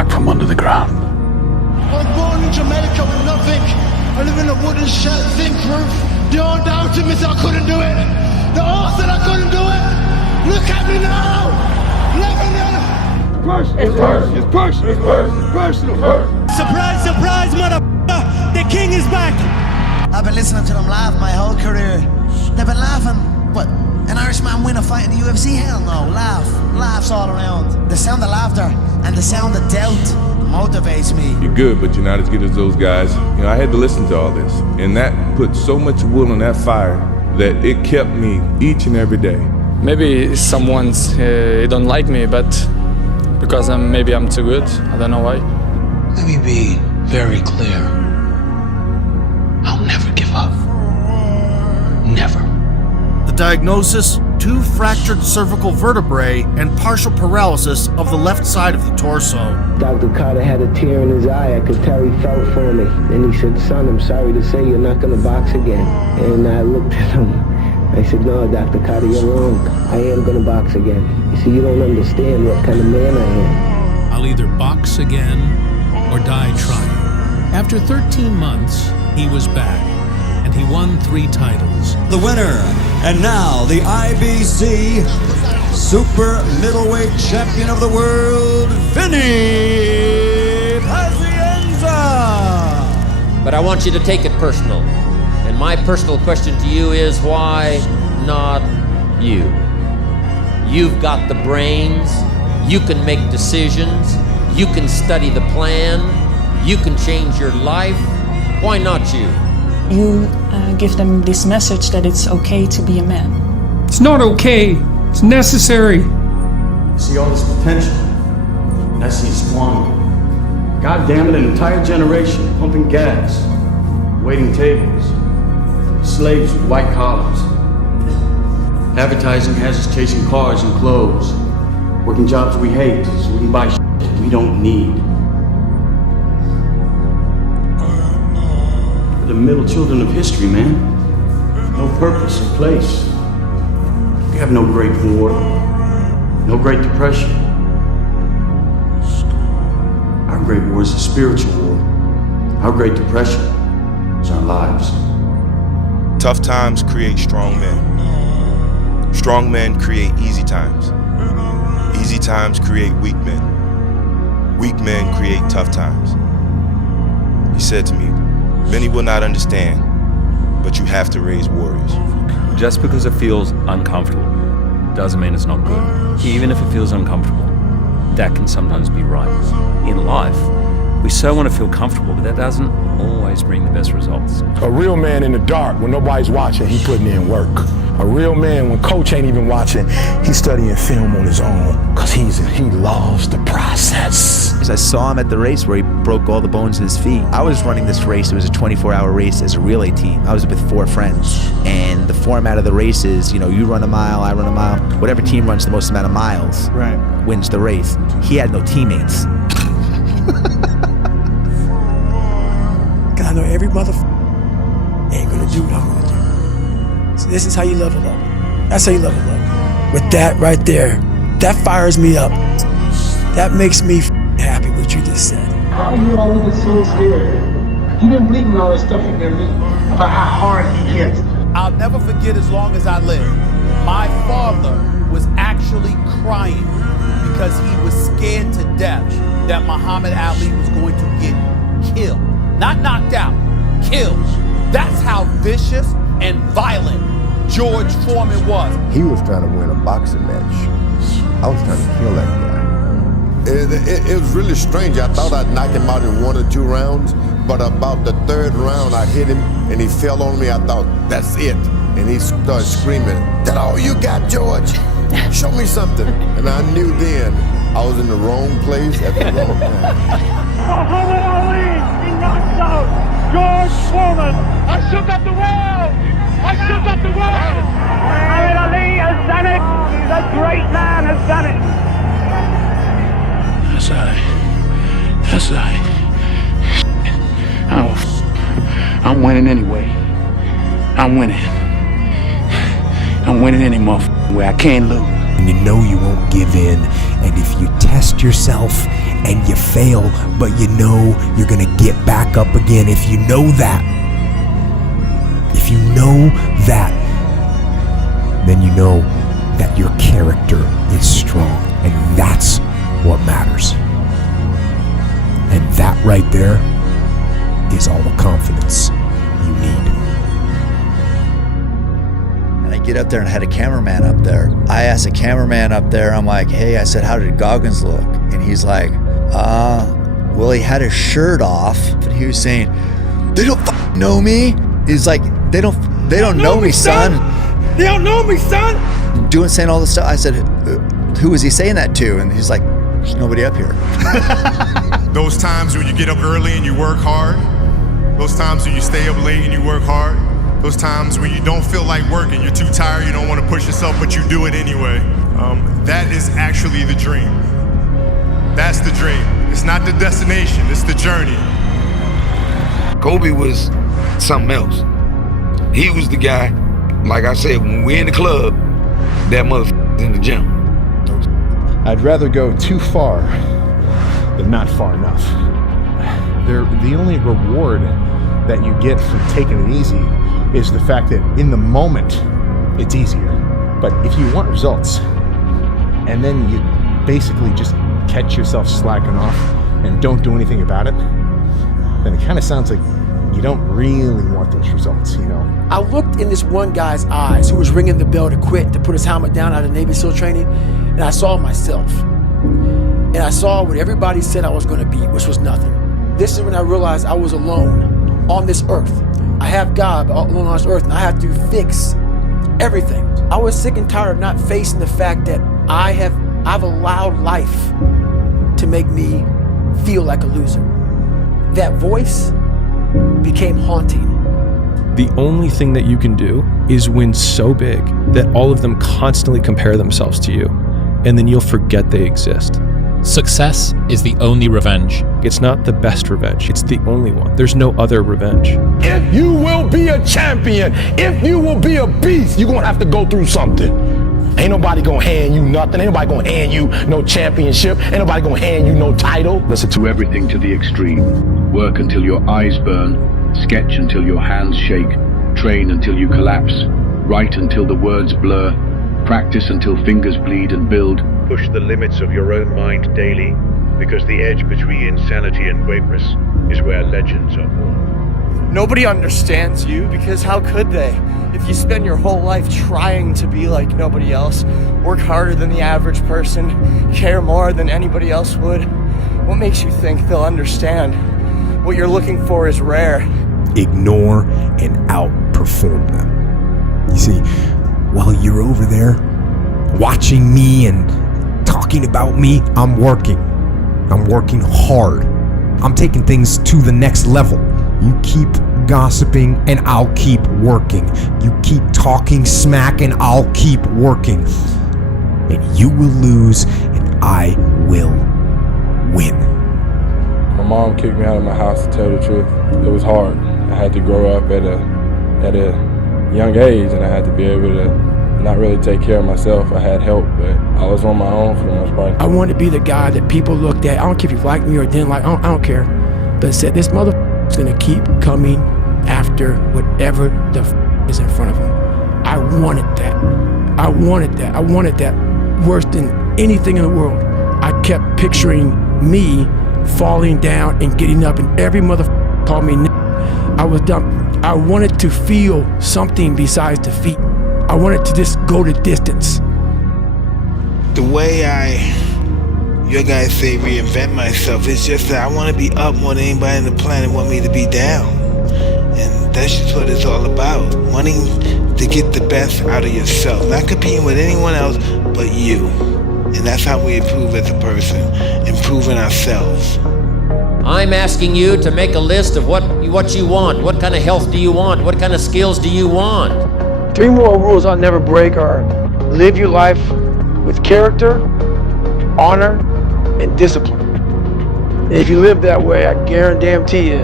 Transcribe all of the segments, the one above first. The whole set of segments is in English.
back from under the ground. I was born in Jamaica with nothing. I live in a wooden shed, zinc roof. They all doubted me, so I couldn't do it. They all said I couldn't do it. Look at me now. Living in It's personal. Surprise, surprise, motherfucker! The king is back! I've been listening to them laugh my whole career. They've been laughing. What? An Irishman win a fight in the UFC? Hell no. Laughs all around. The sound of laughter and the sound of doubt motivates me. You're good, but you're not as good as those guys. You know, I had to listen to all this, and that put so much wood on that fire that it kept me each and every day. Maybe someone's don't like me, but because maybe I'm too good. I don't know why. Let me be very clear. I'll never give up. Never. The diagnosis: 2 fractured cervical vertebrae and partial paralysis of the left side of the torso. Dr. Carter had a tear in his eye. I could tell he felt for me. And he said, "Son, I'm sorry to say you're not going to box again." And I looked at him. I said, "No, Dr. Carter, you're wrong. I am going to box again." You see, you don't understand what kind of man I am. I'll either box again or die trying. After 13 months, he was back, and he won 3 titles. The winner, and now the IBC Super Middleweight Champion of the World, Vinny Pazienza. But I want you to take it personal. And my personal question to you is, why not you? You've got the brains, you can make decisions, you can study the plan, you can change your life. Why not you? You give them this message that it's okay to be a man. It's not okay, it's necessary. I see all this potential, and I see it squandering. God damn it, an entire generation pumping gas, waiting tables, slaves with white collars. Advertising has us chasing cars and clothes, working jobs we hate so we can buy shit we don't need. We're the middle children of history, man. No purpose or place. We have no Great War, no Great Depression. Our Great War is a spiritual war. Our Great Depression is our lives. Tough times create strong men. Strong men create easy times. Easy times create weak men. Weak men create tough times. He said to me, "Many will not understand, but you have to raise warriors." Just because it feels uncomfortable doesn't mean it's not good. Even if it feels uncomfortable, that can sometimes be right. In life, we so want to feel comfortable, but that doesn't always bring the best results. A real man in the dark, when nobody's watching, he putting in work. A real man, when coach ain't even watching, he's studying film on his own, because he loves the process. I saw him at the race where he broke all the bones in his feet. I was running this race. It was a 24-hour race as a relay team. I was with 4 friends. And the format of the race is, you run a mile, I run a mile. Whatever team runs the most amount of miles wins the race. He had no teammates. Cause I know every motherfucker ain't gonna do what I'm gonna do. So this is how you level up. That's how you level up. With that right there, that fires me up. That makes me happy what you just said. How you always so scared? You didn't believe in all the stuff you can read about how hard he gets. I'll never forget as long as I live. My father was actually crying because he was scared to death that Muhammad Ali was going to get killed. Not knocked out, killed. That's how vicious and violent George Foreman was. He was trying to win a boxing match. I was trying to kill that guy. It was really strange. I thought I'd knock him out in 1 or 2 rounds, but about the 3rd round, I hit him and he fell on me. I thought, that's it. And he started screaming, "That all you got, George? Show me something." And I knew then I was in the wrong place at the wrong time. Muhammad Ali, he knocked out George Foreman. I shook up the world. I shook up the world. Muhammad Ali has done it. The great man has done it. That's right. I'm winning anyway. I'm winning any motherfucking way. I can't lose. And you know you won't give in, and if you test yourself and you fail, but you know you're gonna get back up again. If you know that, then you know that your character is strong, and that's what matters. And that right there is all the confidence you need. And I get up there and had a cameraman up there. I asked a cameraman up there, I'm like, hey, I said, how did Goggins look? And he's like, well, he had his shirt off, and he was saying, they don't know me. He's like, they don't know me, son. They don't know me, son. Saying all this stuff. I said, who was he saying that to? And he's like, there's nobody up here. Those times when you get up early and you work hard, those times when you stay up late and you work hard, those times when you don't feel like working, you're too tired, you don't want to push yourself, but you do it anyway. That is actually the dream. That's the dream. It's not the destination, it's the journey. Kobe was something else. He was the guy, like I said, when we're in the club, that motherfucker's in the gym. I'd rather go too far than not far enough. The only reward that you get from taking it easy is the fact that in the moment, it's easier. But if you want results, and then you basically just catch yourself slacking off and don't do anything about it, then it kind of sounds like you don't really want those results, you know? I looked in this one guy's eyes who was ringing the bell to quit, to put his helmet down out of Navy SEAL training, and I saw myself. And I saw what everybody said I was gonna be, which was nothing. This is when I realized I was alone on this earth. I have God alone on this earth, and I have to fix everything. I was sick and tired of not facing the fact that I've allowed life to make me feel like a loser. That voice became haunting. The only thing that you can do is win so big that all of them constantly compare themselves to you, and then you'll forget they exist. Success is the only revenge. It's not the best revenge, it's the only one. There's no other revenge. If you will be a champion, if you will be a beast, you're gonna have to go through something. Ain't nobody gonna hand you nothing. Ain't nobody gonna hand you no championship. Ain't nobody gonna hand you no title. Listen to everything to the extreme. Work until your eyes burn. Sketch until your hands shake. Train until you collapse. Write until the words blur. Practice until fingers bleed and build. Push the limits of your own mind daily, because the edge between insanity and greatness is where legends are born. Nobody understands you, because how could they? If you spend your whole life trying to be like nobody else, work harder than the average person, care more than anybody else would, what makes you think they'll understand? What you're looking for is rare. Ignore and outperform them. You see, while you're over there watching me and talking about me, I'm working. I'm working hard. I'm taking things to the next level. You keep gossiping and I'll keep working. You keep talking smack and I'll keep working. And you will lose and I will win. My mom kicked me out of my house, to tell the truth. It was hard. I had to grow up at a young age, and I had to be able to not really take care of myself. I had help, but I was on my own for the most part. I wanted to be the guy that people looked at. I don't care if you liked me or didn't like. I don't care. But said this motherfucker's gonna keep coming after whatever the is in front of him. I wanted that. I wanted that. I wanted that worse than anything in the world. I kept picturing me falling down and getting up, and every motherfucker called me n***. I was dumb. I wanted to feel something besides defeat. I wanted to just go the distance. The way your guys say reinvent myself, it's just that I want to be up more than anybody on the planet want me to be down. And that's just what it's all about. Wanting to get the best out of yourself. Not competing with anyone else but you. And that's how we improve as a person. Improving ourselves. I'm asking you to make a list of what you want. What kind of health do you want? What kind of skills do you want? 3 moral rules I'll never break are: live your life with character, honor, and discipline. And if you live that way, I guarantee you,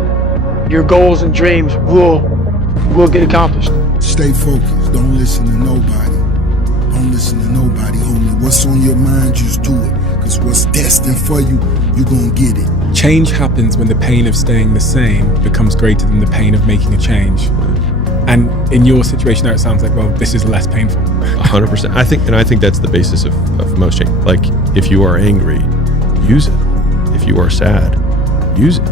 your goals and dreams will get accomplished. Stay focused. Don't listen to nobody. Don't listen to nobody. Only what's on your mind, just do it. Because what's destined destined for you, you're gonna get it. Change happens when the pain of staying the same becomes greater than the pain of making a change. And in your situation now, it sounds like, well, this is less painful. 100%. I think that's the basis of most change. Like, if you are angry, use it. If you are sad, use it.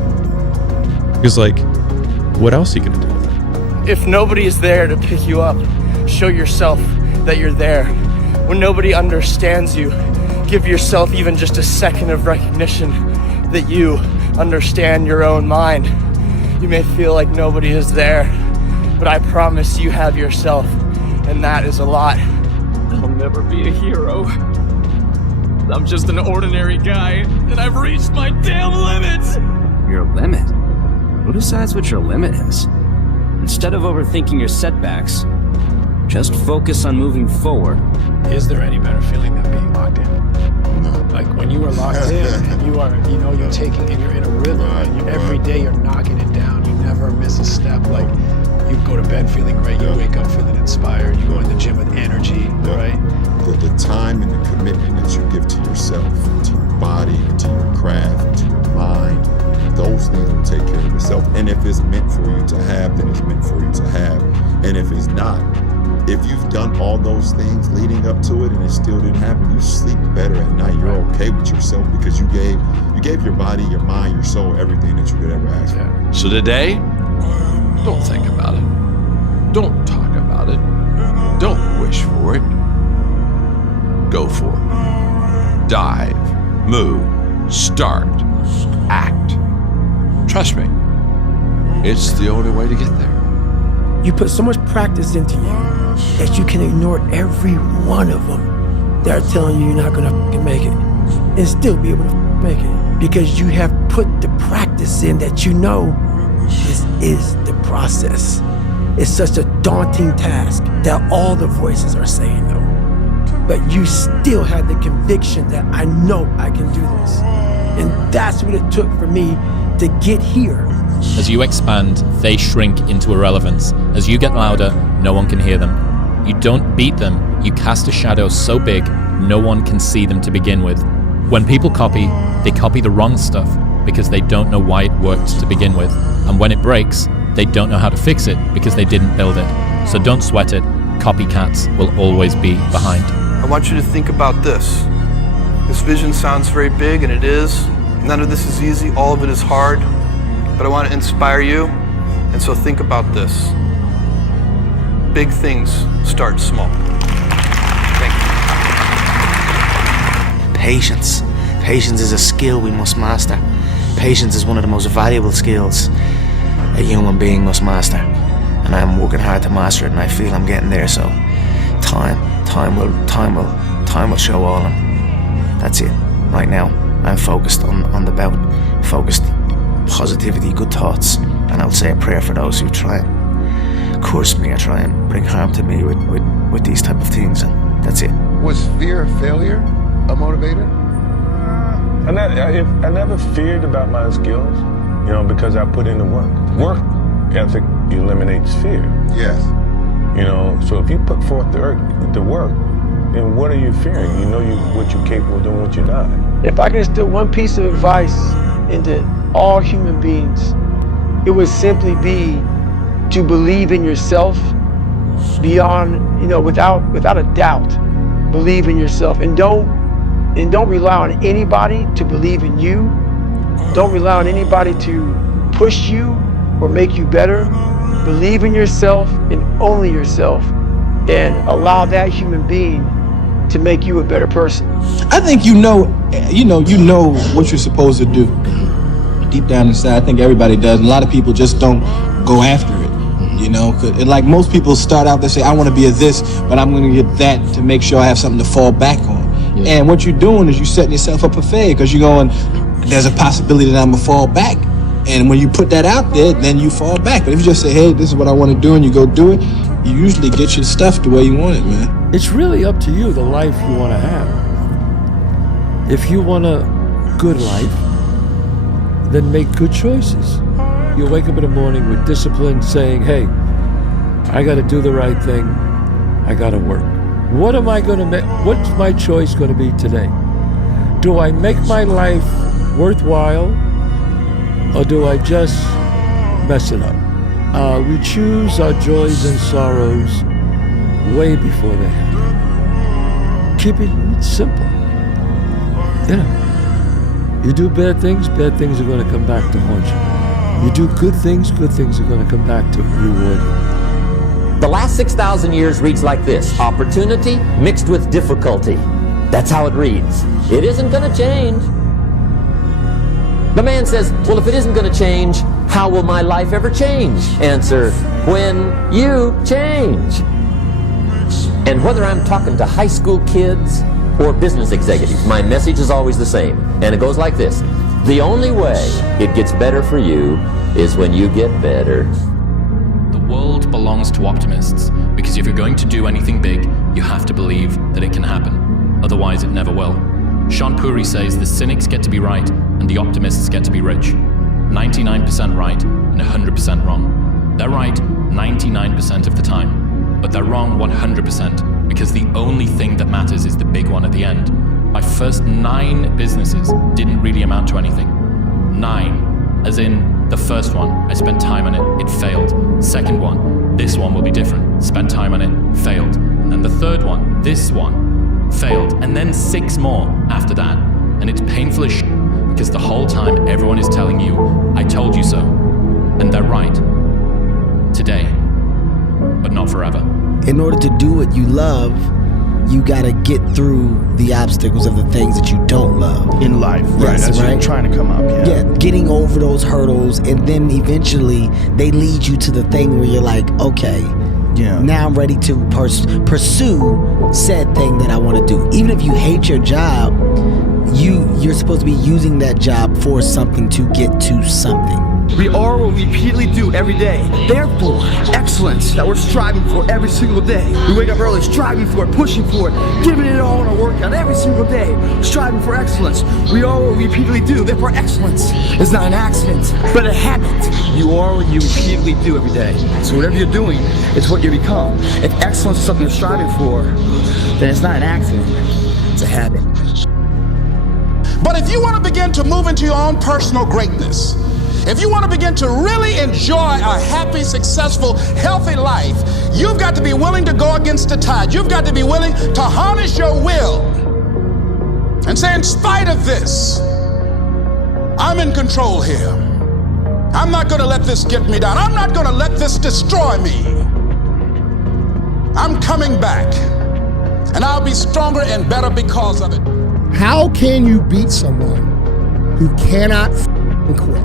Because, like, what else are you gonna do with it? If nobody is there to pick you up, show yourself that you're there. When nobody understands you, give yourself even just a second of recognition that you understand your own mind. You may feel like nobody is there, but I promise you have yourself, and that is a lot. I'll never be a hero. I'm just an ordinary guy, and I've reached my damn limits! Your limit? Who decides what your limit is? Instead of overthinking your setbacks, just focus on moving forward. Is there any better feeling than being locked in? No. Like when you are locked in and you are, you're taking, and you're in a rhythm, and every day you're knocking it down, you never miss a step. Like you go to bed feeling great, you wake up feeling inspired, you go in the gym with energy, right? The time and the commitment that you give to yourself, to your body, to your craft, to your mind, those things will take care of itself. And if it's meant for you to have, then it's meant for you to have. And if it's not, if you've done all those things leading up to it and it still didn't happen, you sleep better at night. You're okay with yourself because you gave your body, your mind, your soul, everything that you could ever ask for. So today, don't think about it. Don't talk about it. Don't wish for it. Go for it. Dive, move, start, act. Trust me, it's the only way to get there. You put so much practice into you that you can ignore every one of them that are telling you you're not gonna make it and still be able to make it because you have put the practice in that you know this is the process. It's such a daunting task that all the voices are saying no. But you still have the conviction that I know I can do this. And that's what it took for me to get here. As you expand, they shrink into irrelevance. As you get louder, no one can hear them. You don't beat them, you cast a shadow so big, no one can see them to begin with. When people copy, they copy the wrong stuff because they don't know why it worked to begin with. And when it breaks, they don't know how to fix it because they didn't build it. So don't sweat it, copycats will always be behind. I want you to think about this. This vision sounds very big, and it is. None of this is easy, all of it is hard. But I want to inspire you, and so think about this. Big things start small. Thank you. Patience. Patience is a skill we must master. Patience is one of the most valuable skills a human being must master. And I'm working hard to master it, and I feel I'm getting there, so time will show all. And that's it. Right now, I'm focused on the bout, focused positivity, good thoughts, and I'll say a prayer for those who try and curse me or try and bring harm to me with these type of things, and that's it. Was fear of failure a motivator? I never feared about my skills, because I put in the work. Work ethic eliminates fear. Yes. So if you put forth the work, then what are you fearing? You know what you're capable of doing, what you're not. If I can instill one piece of advice into all human beings, it would simply be to believe in yourself beyond, without a doubt. Believe in yourself, and don't rely on anybody to believe in you. Don't rely on anybody to push you or make you better. Believe in yourself and only yourself, and allow that human being to make you a better person. I think you know what you're supposed to do. Deep down inside, I think everybody does. And a lot of people just don't go after it. And like most people start out, they say, I want to be a this, but I'm going to get that to make sure I have something to fall back on. Yeah. And what you're doing is you're setting yourself up for failure because you're going, there's a possibility that I'm going to fall back. And when you put that out there, then you fall back. But if you just say, hey, this is what I want to do, and you go do it, you usually get your stuff the way you want it, man. It's really up to you, the life you want to have. If you want a good life, then make good choices. You wake up in the morning with discipline saying, hey, I got to do the right thing. I got to work. What am I going to make? What's my choice going to be today? Do I make my life worthwhile, or do I just mess it up? We choose our joys and sorrows way before they happen. Keep it simple. You know, you do bad things are going to come back to haunt you. You do good things are going to come back to reward you. The last 6,000 years reads like this: opportunity mixed with difficulty. That's how it reads. It isn't going to change. The man says, well, if it isn't going to change, how will my life ever change? Answer, when you change. And whether I'm talking to high school kids or business executives, my message is always the same. And it goes like this: the only way it gets better for you is when you get better. The world belongs to optimists, because if you're going to do anything big, you have to believe that it can happen. Otherwise, it never will. Sean Puri says the cynics get to be right and the optimists get to be rich. 99% right and 100% wrong. They're right 99% of the time, but they're wrong 100% because the only thing that matters is the big one at the end. My first 9 businesses didn't really amount to anything. 9, as in the first one, I spent time on it, it failed. Second one, this one will be different. Spent time on it, failed. And then the third one, this one, failed. And then 6 more after that. And it's painful as shit because the whole time everyone is telling you, I told you so. And they're right. Today, but not forever. In order to do what you love, you gotta get through the obstacles of the things that you don't love in life, right? Yes, As right? you're trying to come up, Yeah, getting over those hurdles, and then eventually they lead you to the thing where you're like, okay, now I'm ready to pursue said thing that I want to do. Even if you hate your job, you're supposed to be using that job for something to get to something. We are what we repeatedly do every day. Therefore, excellence that we're striving for every single day. We wake up early, striving for it, pushing for it, giving it all in our workout every single day, striving for excellence. We are what we repeatedly do. Therefore, excellence is not an accident, but a habit. You are what you repeatedly do every day. So whatever you're doing, it's what you become. If excellence is something you're striving for, then it's not an accident, it's a habit. But if you want to begin to move into your own personal greatness, if you want to begin to really enjoy a happy, successful, healthy life, you've got to be willing to go against the tide. You've got to be willing to harness your will and say, in spite of this, I'm in control here. I'm not going to let this get me down. I'm not going to let this destroy me. I'm coming back, and I'll be stronger and better because of it. How can you beat someone who cannot quit?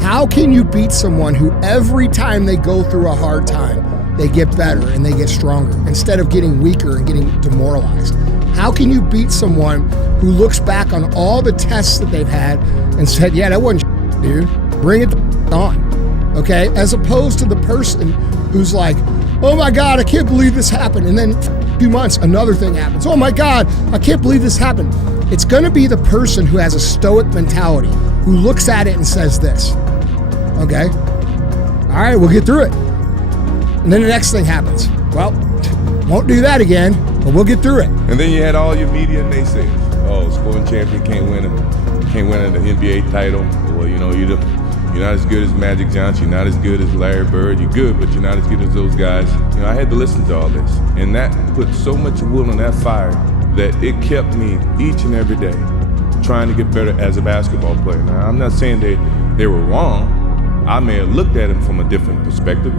How can you beat someone who every time they go through a hard time, they get better and they get stronger instead of getting weaker and getting demoralized? How can you beat someone who looks back on all the tests that they've had and said, yeah, that wasn't dude, bring it on, okay? As opposed to the person who's like, oh my God, I can't believe this happened. And then a few months, another thing happens. Oh my God, I can't believe this happened. It's gonna be the person who has a stoic mentality, who looks at it and says this, okay, all right, we'll get through it. And then the next thing happens. Well, won't do that again, but we'll get through it. And then you had all your media naysayers. Oh, scoring champion can't win an NBA title. Well, you know, you're not as good as Magic Johnson. You're not as good as Larry Bird. You're good, but you're not as good as those guys. You know, I had to listen to all this. And that put so much wood on that fire that it kept me each and every day trying to get better as a basketball player. Now, I'm not saying they were wrong. I may have looked at them from a different perspective,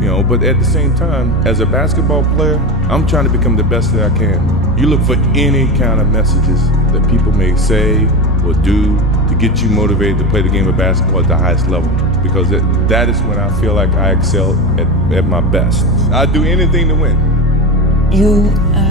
you know, but at the same time, as a basketball player, I'm trying to become the best that I can. You look for any kind of messages that people may say or do to get you motivated to play the game of basketball at the highest level, because that is when I feel like I excel at my best. I'd do anything to win. You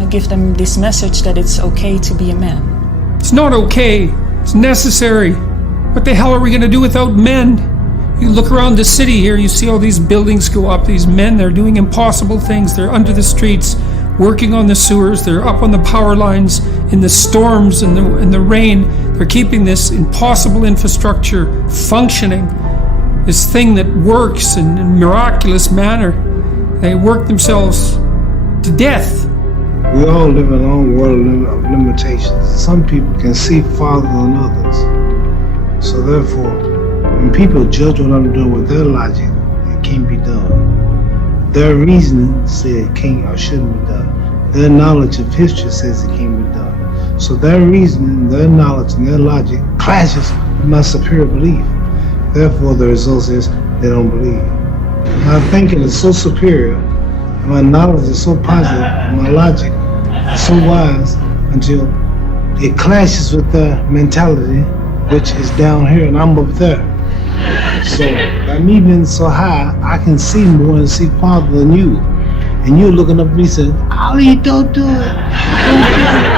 give them this message that it's okay to be a man. It's not okay, it's necessary. What the hell are we gonna do without men? You look around the city here, you see all these buildings go up, these men, they're doing impossible things. They're under the streets, working on the sewers, they're up on the power lines, in the storms and the rain. They're keeping this impossible infrastructure functioning, this thing that works in a miraculous manner. They work themselves to death We all live in our own world of limitations. Some people can see farther than others. So therefore, when people judge what I'm doing with their logic, it can't be done. Their reasoning says it can't or shouldn't be done. Their knowledge of history says it can't be done. So their reasoning, their knowledge, and their logic clashes with my superior belief. Therefore, the result is they don't believe. My thinking is so superior, and my knowledge is so positive, and my logic is so wise until it clashes with their mentality, which is down here and I'm up there. So by me being so high, I can see more and see farther than you. And you're looking up at me saying, Ali, don't do it. Don't do it.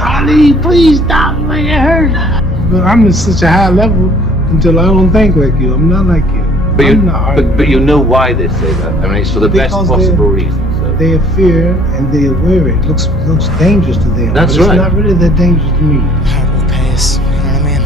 Ali, please stop, man, it hurts. But I'm at such a high level until I don't think like you. I'm not like you. But you know why they say that. I mean, it's for the best possible reason. So. They fear and they are wary. It looks dangerous to them. That's but right. It's not really that dangerous to me. Hard work pays, you know what I mean?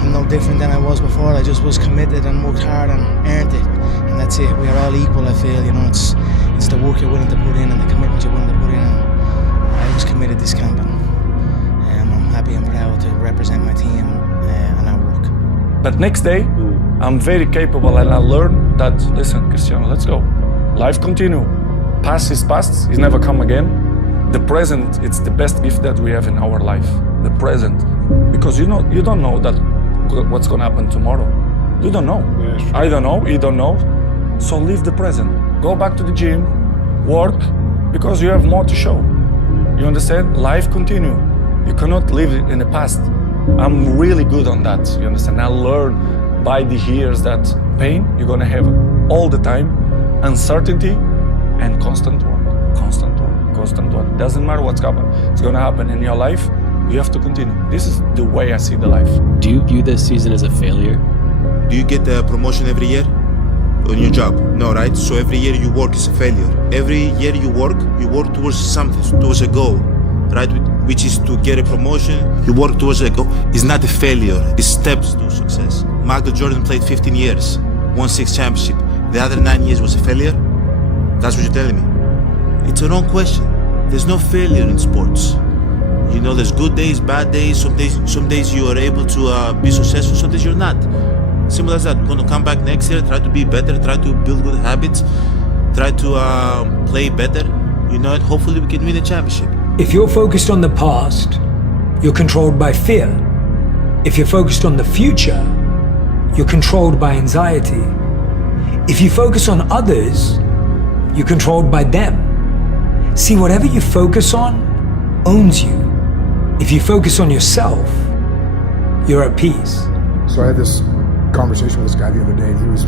I'm no different than I was before. I just was committed and worked hard and earned it. And that's it. We are all equal, I feel, you know. It's the work you're willing to put in and the commitment you're willing to put in. And I was committed this camp, and I'm happy and proud to represent my team and our work. But next day, I'm very capable and I learned that, listen, Cristiano, let's go. Life continue. Past is past, it's never come again. The present, it's the best gift that we have in our life. The present. Because you don't know that what's gonna happen tomorrow. You don't know. Yeah, I don't know, you don't know. So live the present. Go back to the gym, work, because you have more to show. You understand? Life continue. You cannot live in the past. I'm really good on that, you understand? I learned by the years that pain you're gonna have all the time, uncertainty and constant work, constant work, constant work. Doesn't matter what's gonna happen in your life, you have to continue. This is the way I see the life. Do you view this season as a failure? Do you get the promotion every year on your job? No, right? So every year you work is a failure. Every year you work towards something, towards a goal, right? Which is to get a promotion. You work towards a goal. It's not a failure, it's steps to success. Michael Jordan played 15 years, won 6 championships. The other 9 years was a failure? That's what you're telling me. It's a wrong question. There's no failure in sports. You know, there's good days, bad days. Some days you are able to be successful, some days you're not. Simple as that. We're gonna come back next year, try to be better, try to build good habits, try to play better. You know, and hopefully we can win a championship. If you're focused on the past, you're controlled by fear. If you're focused on the future, you're controlled by anxiety. If you focus on others, you're controlled by them. See, whatever you focus on owns you. If you focus on yourself, you're at peace. So I had this conversation with this guy the other day. He was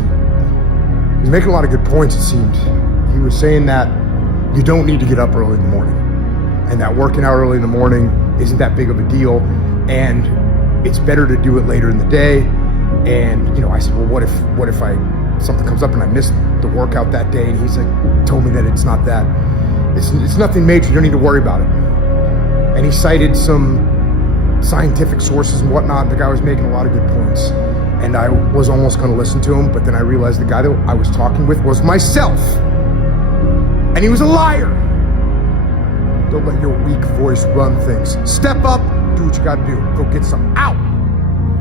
making a lot of good points, it seemed. He was saying that you don't need to get up early in the morning, and that working out early in the morning isn't that big of a deal, and it's better to do it later in the day. And you know, I said, well, what if something comes up and I miss the workout that day? And he's like, told me that it's not that, it's nothing major, you don't need to worry about it. And he cited some scientific sources and whatnot. The guy was making a lot of good points, and I was almost going to listen to him, but then I realized the guy that I was talking with was myself, and he was a liar. Don't let your weak voice run things. Step up, do what you got to do. Go get some out.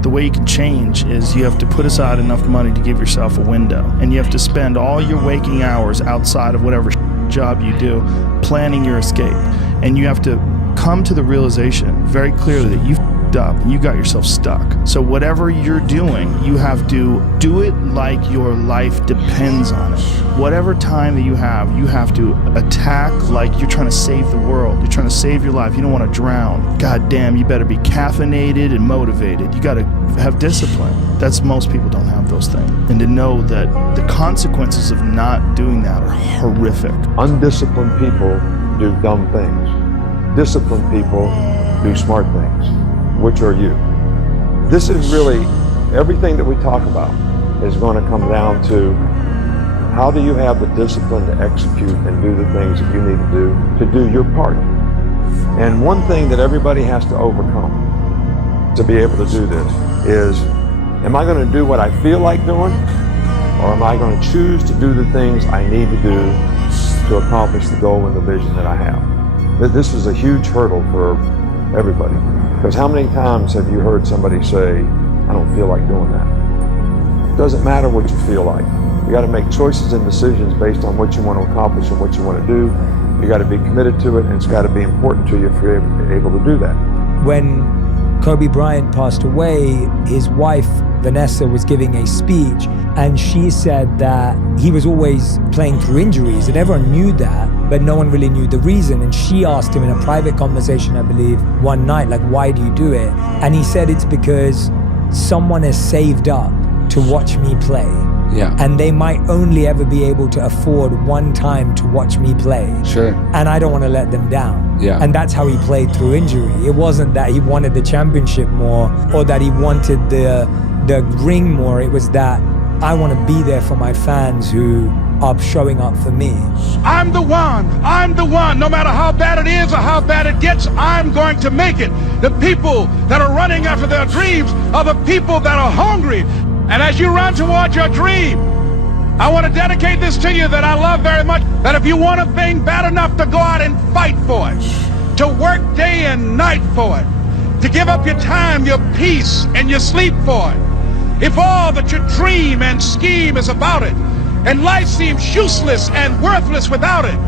The way you can change is you have to put aside enough money to give yourself a window, and you have to spend all your waking hours outside of whatever job you do planning your escape. And you have to come to the realization very clearly that you f***ed up and you got yourself stuck. So whatever you're doing, you have to do it like your life depends on it. Whatever time that you have to attack like you're trying to save the world. You're trying to save your life. You don't want to drown. God damn, you better be caffeinated and motivated. You got to have discipline. Most people don't have those things. And to know that the consequences of not doing that are horrific. Undisciplined people do dumb things. Disciplined people do smart things. Which are you? This is really, everything that we talk about is going to come down to how do you have the discipline to execute and do the things that you need to do your part. And one thing that everybody has to overcome to be able to do this is, am I going to do what I feel like doing, or am I going to choose to do the things I need to do to accomplish the goal and the vision that I have? that this is a huge hurdle for everybody. Because how many times have you heard somebody say, I don't feel like doing that? It doesn't matter what you feel like. You got to make choices and decisions based on what you want to accomplish and what you want to do. You got to be committed to it, and it's got to be important to you if you're able to do that. When Kobe Bryant passed away, his wife, Vanessa, was giving a speech, and she said that he was always playing through injuries, and everyone knew that, but no one really knew the reason. And she asked him in a private conversation, I believe, one night, like, why do you do it? And he said, it's because someone has saved up to watch me play. Yeah. And they might only ever be able to afford one time to watch me play. Sure. And I don't want to let them down. Yeah. And that's how he played through injury. It wasn't that he wanted the championship more or that he wanted the ring more. It was that I want to be there for my fans who are showing up for me. I'm the one. No matter how bad it is or how bad it gets, I'm going to make it. The people that are running after their dreams are the people that are hungry. And as you run towards your dream, I want to dedicate this to you that I love very much, that if you want a thing bad enough to go out and fight for it, to work day and night for it, to give up your time, your peace, and your sleep for it, if all that you dream and scheme is about it, and life seems useless and worthless without it,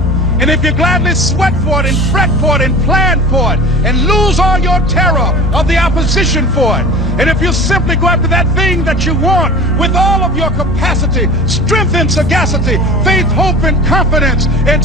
and if you gladly sweat for it and fret for it and plan for it and lose all your terror of the opposition for it, and if you simply go after that thing that you want with all of your capacity, strength and sagacity, faith, hope, and confidence, and